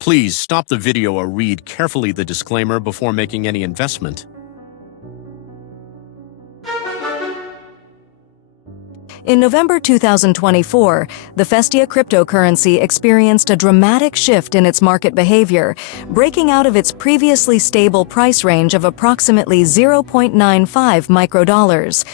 Please stop the video or read carefully the disclaimer before making any investment. In November 2024, the Festia cryptocurrency experienced a dramatic shift in its market behavior, breaking out of its previously stable price range of approximately 0.95 microdollars.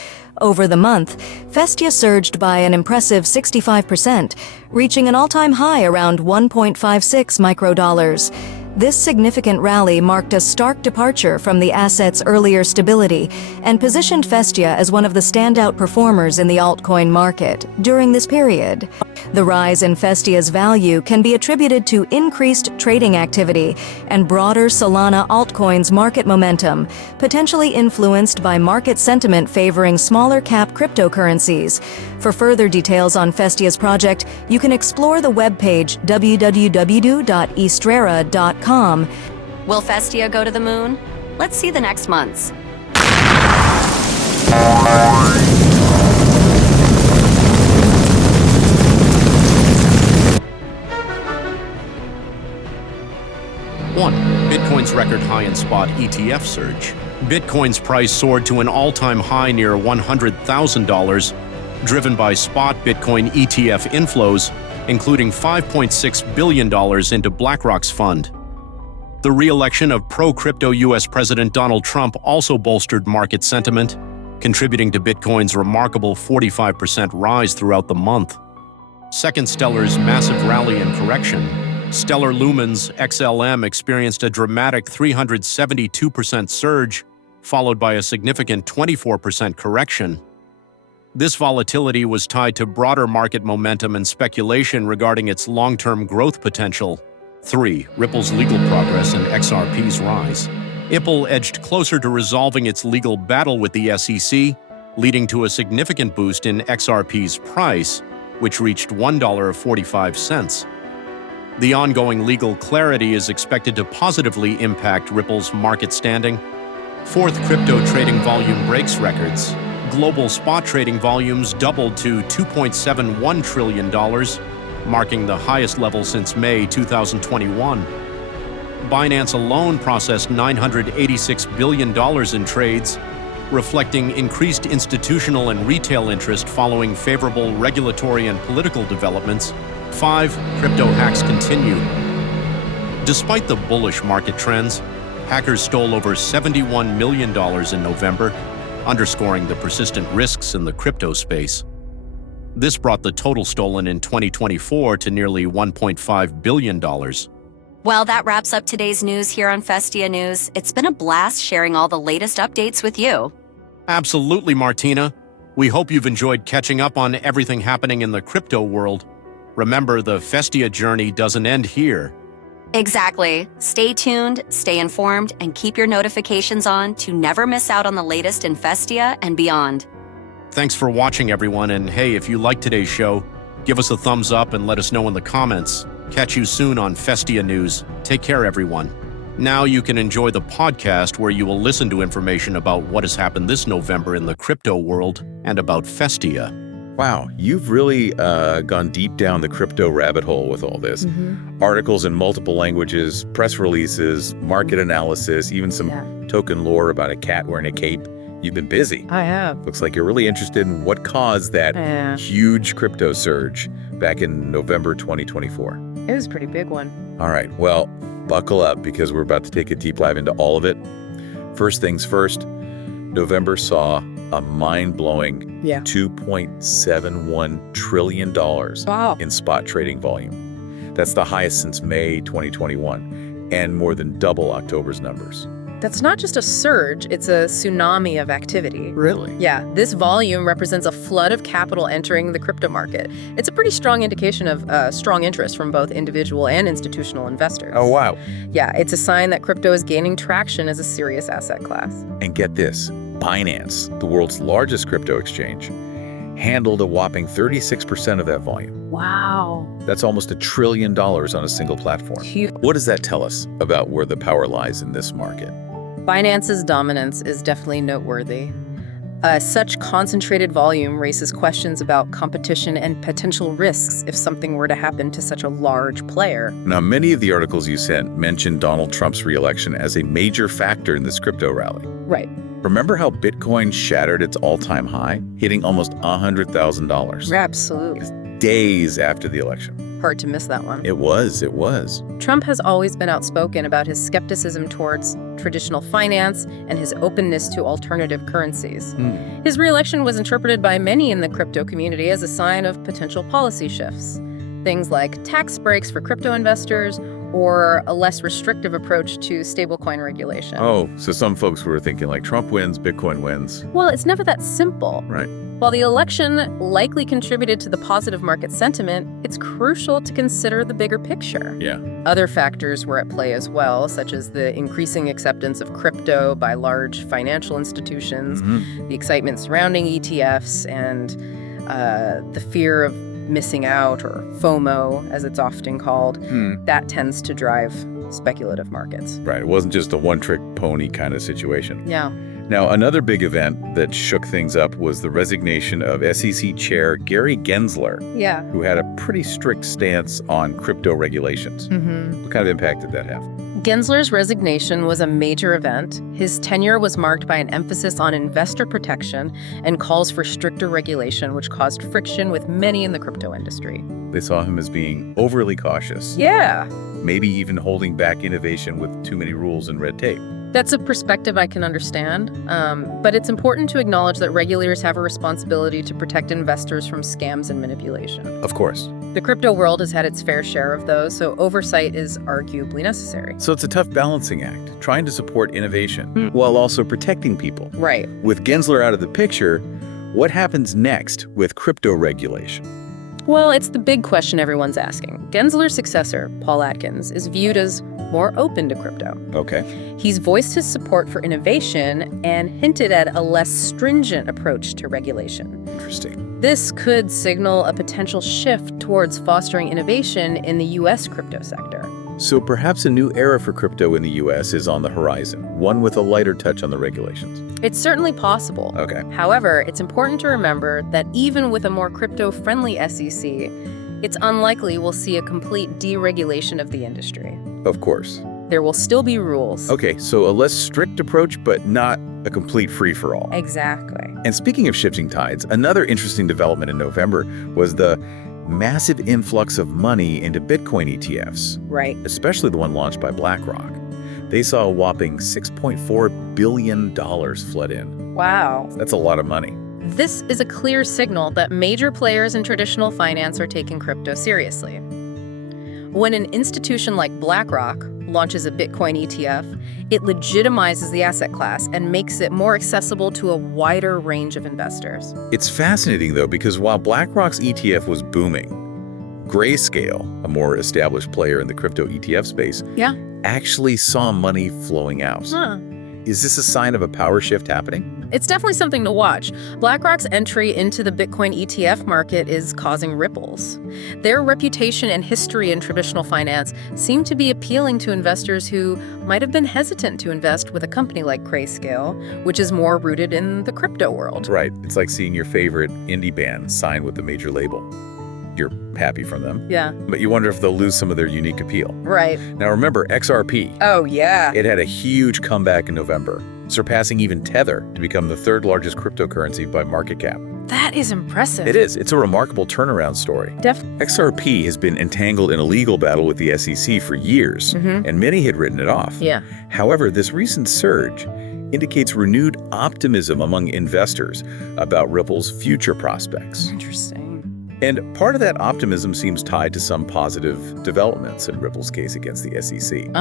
Over the month, Festia surged by an impressive 65%, reaching an all-time high around 1.56 microdollars. This significant rally marked a stark departure from the asset's earlier stability and positioned Festia as one of the standout performers in the altcoin market during this period. The rise in Festia's value can be attributed to increased trading activity and broader Solana altcoins market momentum, potentially influenced by market sentiment favoring smaller-cap cryptocurrencies. For further details on Festia's project, you can explore the webpage www.estrera.com. Will Festia go to the moon? Let's see the next months. Bitcoin's record high in spot ETF surge. Bitcoin's price soared to an all-time high near $100,000, driven by spot Bitcoin ETF inflows, including $5.6 billion into BlackRock's fund. The re-election of pro-crypto U.S. President Donald Trump also bolstered market sentiment, contributing to Bitcoin's remarkable 45% rise throughout the month. Second, Stellar's massive rally and correction. Stellar Lumens XLM experienced a dramatic 372% surge, followed by a significant 24% correction. This volatility was tied to broader market momentum and speculation regarding its long-term growth potential. 3. Ripple's legal progress and XRP's rise. Ripple edged closer to resolving its legal battle with the SEC, leading to a significant boost in XRP's price, which reached $1.45. The ongoing legal clarity is expected to positively impact Ripple's market standing. Fourth, crypto trading volume breaks records. Global spot trading volumes doubled to $2.71 trillion, marking the highest level since May 2021. Binance alone processed $986 billion in trades, reflecting increased institutional and retail interest following favorable regulatory and political developments. 5. Crypto hacks continue. Despite the bullish market trends, hackers stole over $71 million in November, underscoring the persistent risks in the crypto space. This brought the total stolen in 2024 to nearly $1.5 billion. Well, that wraps up today's news here on Festia News. It's been a blast sharing all the latest updates with you. Absolutely, Martina. We hope you've enjoyed catching up on everything happening in the crypto world. Remember, the Festia journey doesn't end here. Exactly. Stay tuned, stay informed, and keep your notifications on to never miss out on the latest in Festia and beyond. Thanks for watching, everyone, and hey, if you liked today's show, give us a thumbs up and let us know in the comments. Catch you soon on Festia News. Take care, everyone. Now you can enjoy the podcast where you will listen to information about what has happened this November in the crypto world and about Festia. Wow, you've really gone deep down the crypto rabbit hole with all this. Articles in multiple languages, press releases, market analysis, even some token lore about a cat wearing a cape. You've been busy. I have. Looks like you're really interested in what caused that huge crypto surge back in November 2024. It was a pretty big one. All right, well, buckle up because we're about to take a deep dive into all of it. First things first, November saw a mind-blowing $2.71 trillion in spot trading volume. That's the highest since May 2021 and more than double October's numbers. That's not just a surge, it's a tsunami of activity. Really? Yeah, this volume represents a flood of capital entering the crypto market. It's a pretty strong indication of strong interest from both individual and institutional investors. Oh, wow. Yeah, it's a sign that crypto is gaining traction as a serious asset class. And get this, Binance, the world's largest crypto exchange, handled a whopping 36% of that volume. Wow. That's almost $1 trillion on a single platform. Huge. What does that tell us about where the power lies in this market? Binance's dominance is definitely noteworthy. Such concentrated volume raises questions about competition and potential risks if something were to happen to such a large player. Now, many of the articles you sent mentioned Donald Trump's re-election as a major factor in this crypto rally. Right. Remember how Bitcoin shattered its all-time high, hitting almost $100,000? Absolutely. Days after the election. Hard to miss that one. It was. Trump has always been outspoken about his skepticism towards traditional finance and his openness to alternative currencies. His re-election was interpreted by many in the crypto community as a sign of potential policy shifts. Things like tax breaks for crypto investors or a less restrictive approach to stablecoin regulation. Oh, so some folks were thinking like Trump wins, Bitcoin wins. Well, it's never that simple. Right. While the election likely contributed to the positive market sentiment, it's crucial to consider the bigger picture. Yeah. Other factors were at play as well, such as the increasing acceptance of crypto by large financial institutions, the excitement surrounding ETFs, and the fear of missing out, or FOMO, as it's often called. That tends to drive speculative markets. Right. It wasn't just a one-trick pony kind of situation. Yeah. Now, another big event that shook things up was the resignation of SEC Chair Gary Gensler, who had a pretty strict stance on crypto regulations. What kind of impact did that have? Gensler's resignation was a major event. His tenure was marked by an emphasis on investor protection and calls for stricter regulation, which caused friction with many in the crypto industry. They saw him as being overly cautious. Yeah. Maybe even holding back innovation with too many rules and red tape. That's a perspective I can understand, but it's important to acknowledge that regulators have a responsibility to protect investors from scams and manipulation. Of course. The crypto world has had its fair share of those, so oversight is arguably necessary. So it's a tough balancing act, trying to support innovation while also protecting people. Right. With Gensler out of the picture, what happens next with crypto regulation? Well, it's the big question everyone's asking. Gensler's successor, Paul Atkins, is viewed as more open to crypto. Okay. He's voiced his support for innovation and hinted at a less stringent approach to regulation. Interesting. This could signal a potential shift towards fostering innovation in the U.S. crypto sector. So perhaps a new era for crypto in the U.S. is on the horizon, one with a lighter touch on the regulations. It's certainly possible. Okay. However, it's important to remember that even with a more crypto-friendly SEC, it's unlikely we'll see a complete deregulation of the industry. Of course. There will still be rules. Okay, so a less strict approach, but not a complete free-for-all. Exactly. And speaking of shifting tides, another interesting development in November was the massive influx of money into Bitcoin ETFs. Right. Especially the one launched by BlackRock. They saw a whopping $6.4 billion flood in. Wow. That's a lot of money. This is a clear signal that major players in traditional finance are taking crypto seriously. When an institution like BlackRock launches a Bitcoin ETF, it legitimizes the asset class and makes it more accessible to a wider range of investors. It's fascinating, though, because while BlackRock's ETF was booming, Grayscale, a more established player in the crypto ETF space, actually saw money flowing out. Is this a sign of a power shift happening? It's definitely something to watch. BlackRock's entry into the Bitcoin ETF market is causing ripples. Their reputation and history in traditional finance seem to be appealing to investors who might have been hesitant to invest with a company like Grayscale, which is more rooted in the crypto world. Right. It's like seeing your favorite indie band sign with a major label. You're happy for them. Yeah. But you wonder if they'll lose some of their unique appeal. Right. Now remember, XRP. Oh, yeah. It had a huge comeback in November, surpassing even Tether to become the third largest cryptocurrency by market cap. That is impressive. It is. It's a remarkable turnaround story. XRP has been entangled in a legal battle with the SEC for years, and many had written it off. Yeah. However, this recent surge indicates renewed optimism among investors about Ripple's future prospects. Interesting. And part of that optimism seems tied to some positive developments in Ripple's case against the SEC.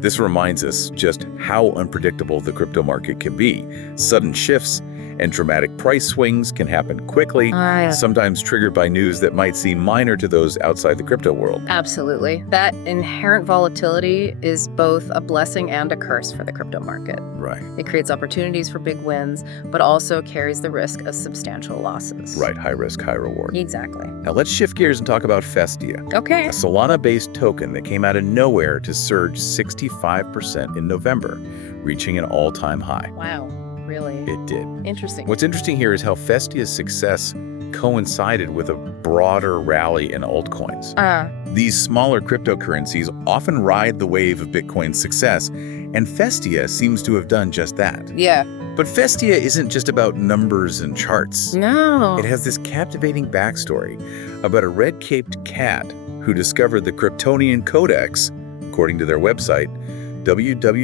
This reminds us just how unpredictable the crypto market can be. Sudden shifts and dramatic price swings can happen quickly, sometimes triggered by news that might seem minor to those outside the crypto world. Absolutely. That inherent volatility is both a blessing and a curse for the crypto market. Right. It creates opportunities for big wins, but also carries the risk of substantial losses. Right. High risk, high reward. Exactly. Now let's shift gears and talk about Festia. Okay. A Solana-based token that came out of nowhere to surge 65% in November, reaching an all-time high. Wow. Really? It did. Interesting. What's interesting here is how Festia's success coincided with a broader rally in altcoins. These smaller cryptocurrencies often ride the wave of Bitcoin's success, and Festia seems to have done just that. Yeah. But Festia isn't just about numbers and charts. No. It has this captivating backstory about a red-caped cat who discovered the Kryptonian Codex, according to their website, www.istr.com.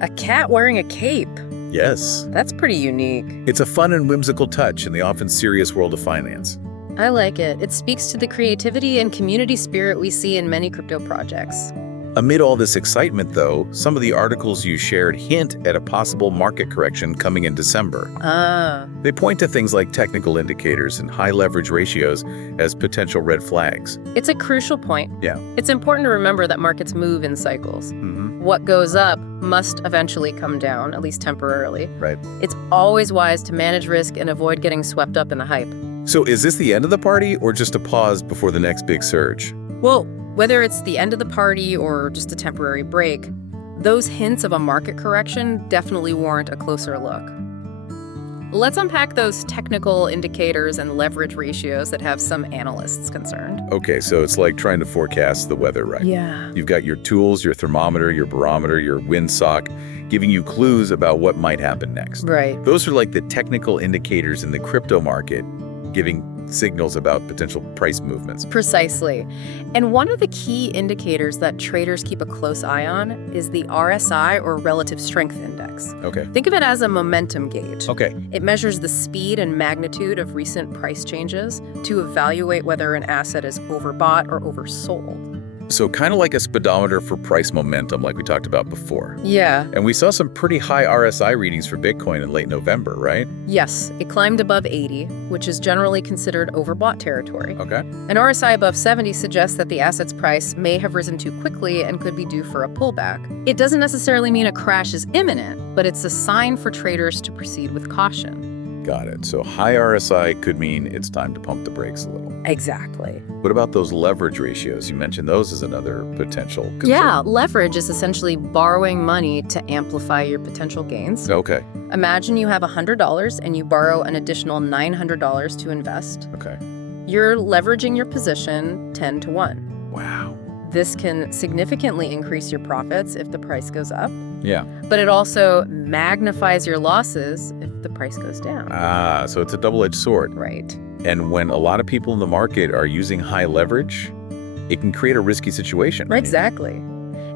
A cat wearing a cape. Yes. That's pretty unique. It's a fun and whimsical touch in the often serious world of finance. I like it. It speaks to the creativity and community spirit we see in many crypto projects. Amid all this excitement, though, some of the articles you shared hint at a possible market correction coming in December. They point to things like technical indicators and high leverage ratios as potential red flags. It's a crucial point. Yeah. It's important to remember that markets move in cycles. What goes up must eventually come down, at least temporarily. Right. It's always wise to manage risk and avoid getting swept up in the hype. So is this the end of the party or just a pause before the next big surge? Well, whether it's the end of the party or just a temporary break, those hints of a market correction definitely warrant a closer look. Let's unpack those technical indicators and leverage ratios that have some analysts concerned. Okay, so it's like trying to forecast the weather, right? Yeah. You've got your tools, your thermometer, your barometer, your windsock, giving you clues about what might happen next. Right. Those are like the technical indicators in the crypto market, giving signals about potential price movements. Precisely. And one of the key indicators that traders keep a close eye on is the RSI, or Relative Strength Index. Okay. Think of it as a momentum gauge. Okay. It measures the speed and magnitude of recent price changes to evaluate whether an asset is overbought or oversold. So kind of like a speedometer for price momentum, like we talked about before. Yeah. And we saw some pretty high RSI readings for Bitcoin in late November, right? Yes, it climbed above 80, which is generally considered overbought territory. Okay. An RSI above 70 suggests that the asset's price may have risen too quickly and could be due for a pullback. It doesn't necessarily mean a crash is imminent, but it's a sign for traders to proceed with caution. Got it. So high RSI could mean it's time to pump the brakes a little. Exactly. What about those leverage ratios? You mentioned those as another potential concern. Yeah, leverage is essentially borrowing money to amplify your potential gains. Okay. Imagine you have $100 and you borrow an additional $900 to invest. Okay. You're leveraging your position 10 to 1. Wow. This can significantly increase your profits if the price goes up, Yeah. but it also magnifies your losses if the price goes down. So it's a double-edged sword. Right. And when a lot of people in the market are using high leverage, it can create a risky situation. Right, exactly.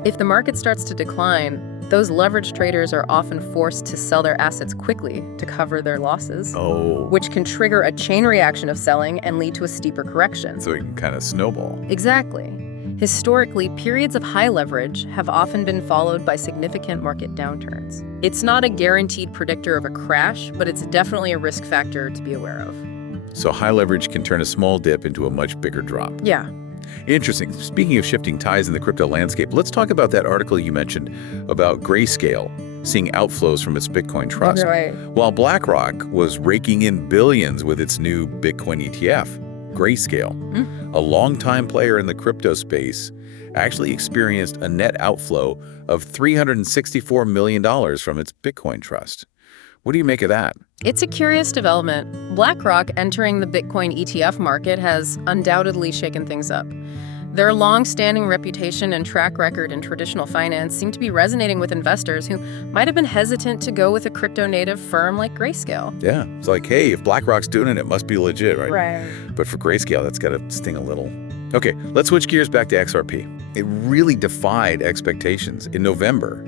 If the market starts to decline, those leverage traders are often forced to sell their assets quickly to cover their losses, which can trigger a chain reaction of selling and lead to a steeper correction. So it can kind of snowball. Exactly. Historically, periods of high leverage have often been followed by significant market downturns. It's not a guaranteed predictor of a crash, but it's definitely a risk factor to be aware of. So high leverage can turn a small dip into a much bigger drop. Yeah. Interesting. Speaking of shifting tides in the crypto landscape, let's talk about that article you mentioned about Grayscale seeing outflows from its Bitcoin trust. Right. While BlackRock was raking in billions with its new Bitcoin ETF, Grayscale, a longtime player in the crypto space, actually experienced a net outflow of $364 million from its Bitcoin trust. What do you make of that? It's a curious development. BlackRock entering the Bitcoin ETF market has undoubtedly shaken things up. Their long-standing reputation and track record in traditional finance seem to be resonating with investors who might have been hesitant to go with a crypto-native firm like Grayscale. Yeah, it's like, hey, if BlackRock's doing it, it must be legit, right? Right. But for Grayscale, that's got to sting a little. Okay, let's switch gears back to XRP. It really defied expectations in November,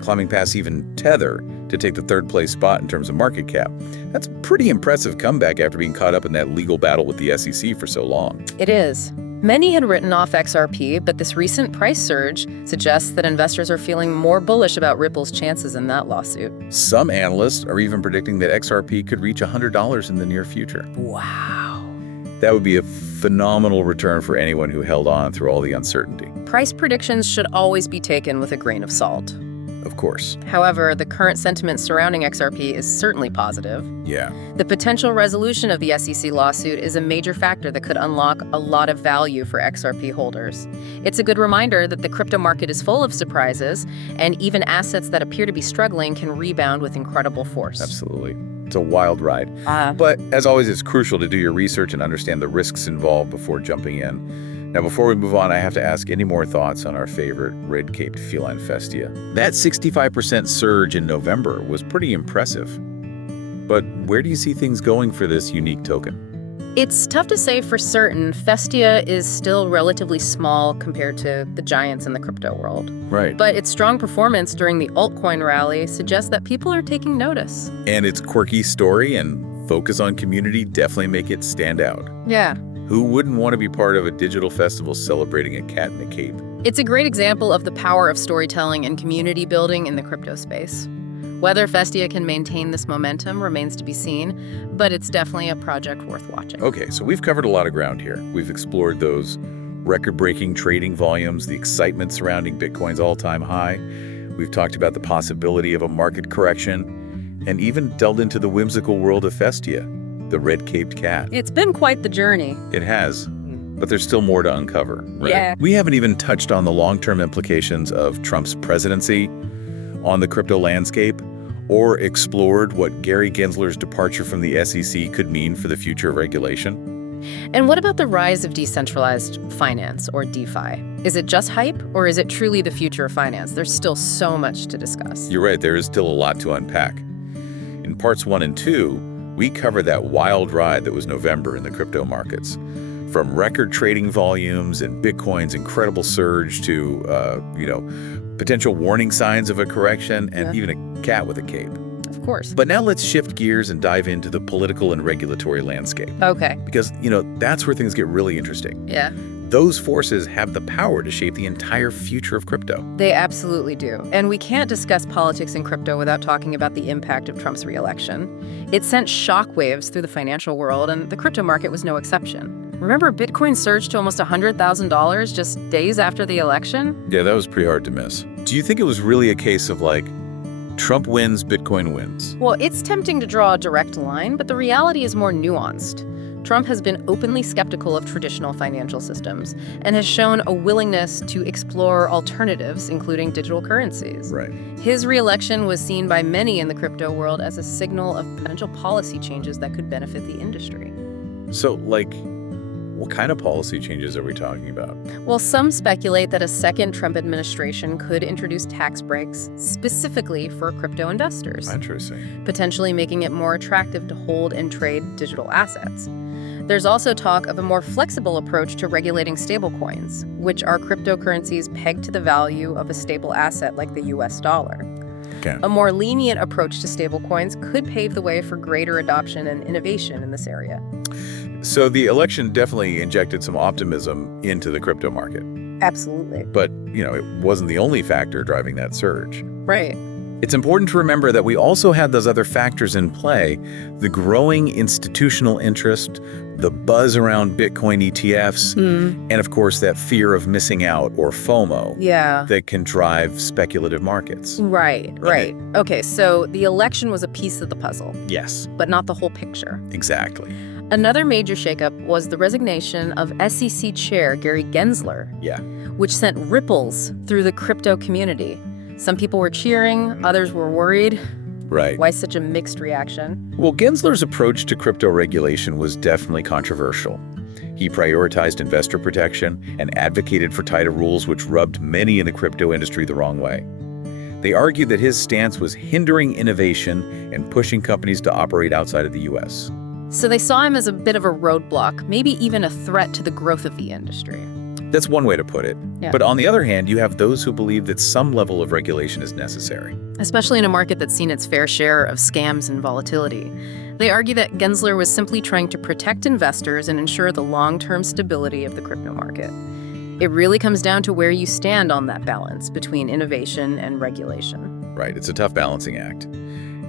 climbing past even Tether to take the third-place spot in terms of market cap. That's a pretty impressive comeback after being caught up in that legal battle with the SEC for so long. It is. Many had written off XRP, but this recent price surge suggests that investors are feeling more bullish about Ripple's chances in that lawsuit. Some analysts are even predicting that XRP could reach $100 in the near future. Wow. That would be a phenomenal return for anyone who held on through all the uncertainty. Price predictions should always be taken with a grain of salt. of course. However, the current sentiment surrounding XRP is certainly positive. Yeah. The potential resolution of the SEC lawsuit is a major factor that could unlock a lot of value for XRP holders. It's a good reminder that the crypto market is full of surprises, and even assets that appear to be struggling can rebound with incredible force. Absolutely. It's a wild ride. But as always, it's crucial to do your research and understand the risks involved before jumping in. Now, before we move on, I have to ask any more thoughts on our favorite red-caped feline Festia. That 65% surge in November was pretty impressive. But where do you see things going for this unique token? It's tough to say for certain. Festia is still relatively small compared to the giants in the crypto world. Right. But its strong performance during the altcoin rally suggests that people are taking notice. And its quirky story and focus on community definitely make it stand out. Yeah. Who wouldn't want to be part of a digital festival celebrating a cat in a cape? It's a great example of the power of storytelling and community building in the crypto space. Whether Festia can maintain this momentum remains to be seen, but it's definitely a project worth watching. Okay, so we've covered a lot of ground here. We've explored those record-breaking trading volumes, the excitement surrounding Bitcoin's all-time high. We've talked about the possibility of a market correction, and even delved into the whimsical world of Festia, the red-caped cat. It's been quite the journey. It has, but there's still more to uncover. Right? Yeah. We haven't even touched on the long-term implications of Trump's presidency on the crypto landscape, or explored what Gary Gensler's departure from the SEC could mean for the future of regulation. And what about the rise of decentralized finance, or DeFi? Is it just hype, or is it truly the future of finance? There's still so much to discuss. You're right, there is still a lot to unpack. In parts 1 and 2, we covered that wild ride that was November in the crypto markets. From record trading volumes and Bitcoin's incredible surge to, potential warning signs of a correction and even a cat with a cape. Of course. But now let's shift gears and dive into the political and regulatory landscape. Okay. Because, that's where things get really interesting. Yeah. Those forces have the power to shape the entire future of crypto. They absolutely do. And we can't discuss politics in crypto without talking about the impact of Trump's re-election. It sent shockwaves through the financial world, and the crypto market was no exception. Remember, Bitcoin surged to almost $100,000 just days after the election? Yeah, that was pretty hard to miss. Do you think it was really a case of Trump wins, Bitcoin wins? Well, it's tempting to draw a direct line, but the reality is more nuanced. Trump has been openly skeptical of traditional financial systems and has shown a willingness to explore alternatives, including digital currencies. Right. His re-election was seen by many in the crypto world as a signal of potential policy changes that could benefit the industry. So, what kind of policy changes are we talking about? Well, some speculate that a second Trump administration could introduce tax breaks specifically for crypto investors, Interesting. potentially making it more attractive to hold and trade digital assets. There's also talk of a more flexible approach to regulating stablecoins, which are cryptocurrencies pegged to the value of a stable asset like the US dollar. Okay. A more lenient approach to stablecoins could pave the way for greater adoption and innovation in this area. So the election definitely injected some optimism into the crypto market. Absolutely. But, it wasn't the only factor driving that surge. Right. It's important to remember that we also had those other factors in play: the growing institutional interest, the buzz around Bitcoin ETFs, and of course that fear of missing out, or FOMO, Yeah. that can drive speculative markets. Right. Okay, so the election was a piece of the puzzle, Yes, but not the whole picture. exactly. Another major shakeup was the resignation of SEC Chair Gary Gensler, Yeah. which sent ripples through the crypto community. Some people were cheering, others were worried. Right. Why such a mixed reaction? Well, Gensler's approach to crypto regulation was definitely controversial. He prioritized investor protection and advocated for tighter rules, which rubbed many in the crypto industry the wrong way. They argued that his stance was hindering innovation and pushing companies to operate outside of the U.S. So they saw him as a bit of a roadblock, maybe even a threat to the growth of the industry. That's one way to put it. Yeah. But on the other hand, you have those who believe that some level of regulation is necessary. Especially in a market that's seen its fair share of scams and volatility. They argue that Gensler was simply trying to protect investors and ensure the long-term stability of the crypto market. It really comes down to where you stand on that balance between innovation and regulation. Right, it's a tough balancing act.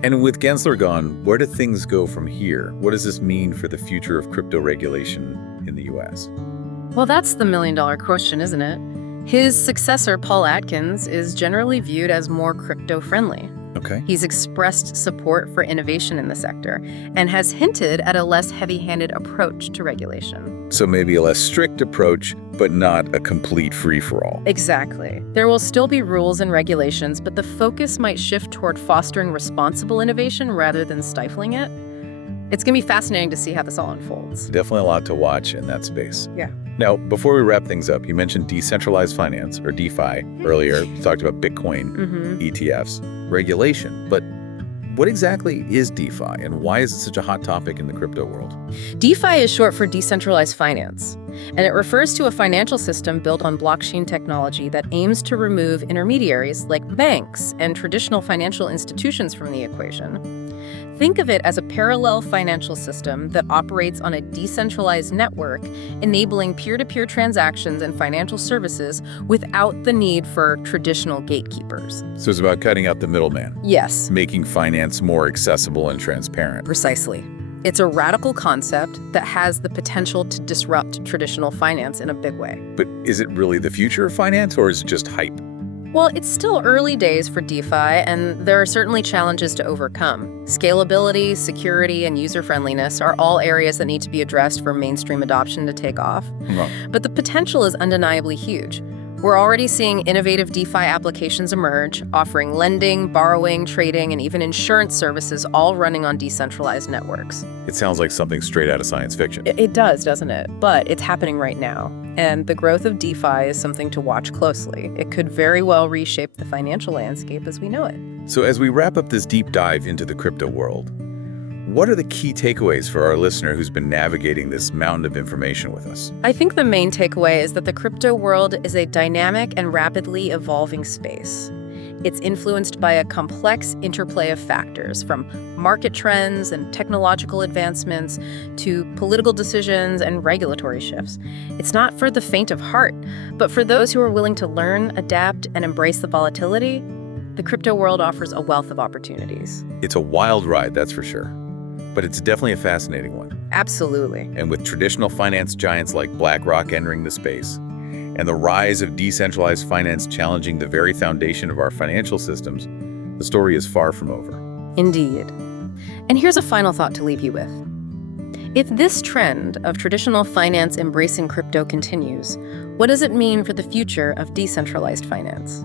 And with Gensler gone, where do things go from here? What does this mean for the future of crypto regulation in the U.S.? Well, that's the million-dollar question, isn't it? His successor, Paul Atkins, is generally viewed as more crypto-friendly. Okay. He's expressed support for innovation in the sector and has hinted at a less heavy-handed approach to regulation. So maybe a less strict approach, but not a complete free-for-all. Exactly. There will still be rules and regulations, but the focus might shift toward fostering responsible innovation rather than stifling it. It's going to be fascinating to see how this all unfolds. Definitely a lot to watch in that space. Yeah. Now, before we wrap things up, you mentioned decentralized finance, or DeFi, earlier. You talked about Bitcoin, ETFs, regulation. But what exactly is DeFi, and why is it such a hot topic in the crypto world? DeFi is short for decentralized finance, and it refers to a financial system built on blockchain technology that aims to remove intermediaries like banks and traditional financial institutions from the equation. Think of it as a parallel financial system that operates on a decentralized network, enabling peer-to-peer transactions and financial services without the need for traditional gatekeepers. So it's about cutting out the middleman, Yes, making finance more accessible and transparent. precisely. It's a radical concept that has the potential to disrupt traditional finance in a big way. But is it really the future of finance, or is it just hype? Well, it's still early days for DeFi, and there are certainly challenges to overcome. Scalability, security, and user-friendliness are all areas that need to be addressed for mainstream adoption to take off. But the potential is undeniably huge. We're already seeing innovative DeFi applications emerge, offering lending, borrowing, trading, and even insurance services, all running on decentralized networks. It sounds like something straight out of science fiction. It does, doesn't it? But it's happening right now. And the growth of DeFi is something to watch closely. It could very well reshape the financial landscape as we know it. So as we wrap up this deep dive into the crypto world, what are the key takeaways for our listener who's been navigating this mountain of information with us? I think the main takeaway is that the crypto world is a dynamic and rapidly evolving space. It's influenced by a complex interplay of factors, from market trends and technological advancements to political decisions and regulatory shifts. It's not for the faint of heart, but for those who are willing to learn, adapt, and embrace the volatility, the crypto world offers a wealth of opportunities. It's a wild ride, that's for sure. But it's definitely a fascinating one. Absolutely. And with traditional finance giants like BlackRock entering the space, and the rise of decentralized finance challenging the very foundation of our financial systems, the story is far from over. Indeed. And here's a final thought to leave you with. If this trend of traditional finance embracing crypto continues, what does it mean for the future of decentralized finance?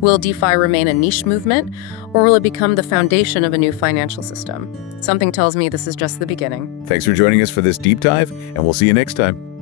Will DeFi remain a niche movement, or will it become the foundation of a new financial system? Something tells me this is just the beginning. Thanks for joining us for this deep dive, and we'll see you next time.